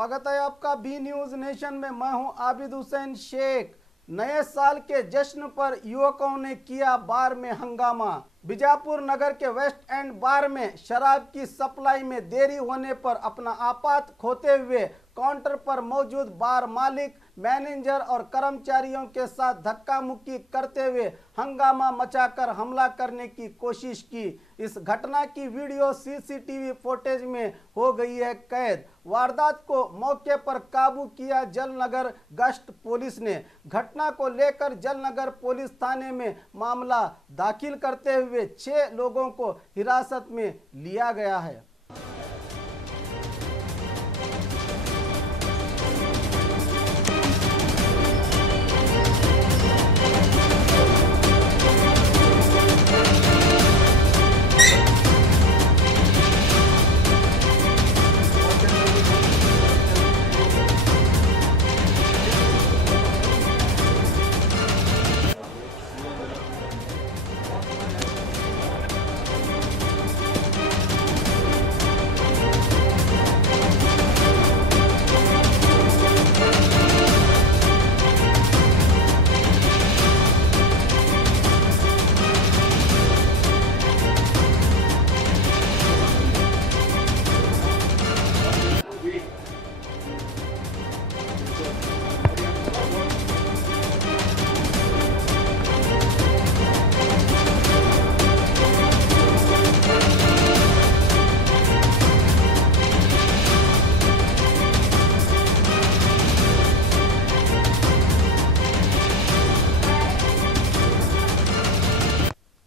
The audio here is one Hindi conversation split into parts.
स्वागत है आपका बी न्यूज नेशन में। मैं हूं आबिद हुसैन शेख। नए साल के जश्न पर युवकों ने किया बार में हंगामा। बीजापुर नगर के वेस्ट एंड बार में शराब की सप्लाई में देरी होने पर अपना आपात खोते हुए काउंटर पर मौजूद बार मालिक, मैनेजर और कर्मचारियों के साथ धक्का मुक्की करते हुए हंगामा मचाकर हमला करने की कोशिश की। इस घटना की वीडियो सीसीटीवी फुटेज में हो गई है कैद। वारदात को मौके पर काबू किया जलनगर गश्त पुलिस ने। घटना को लेकर जलनगर पुलिस थाने में मामला दाखिल करते हुए 6 लोगों को हिरासत में लिया गया है।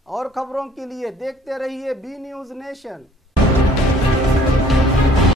और खबरों के लिए देखते रहिए बी न्यूज नेशन।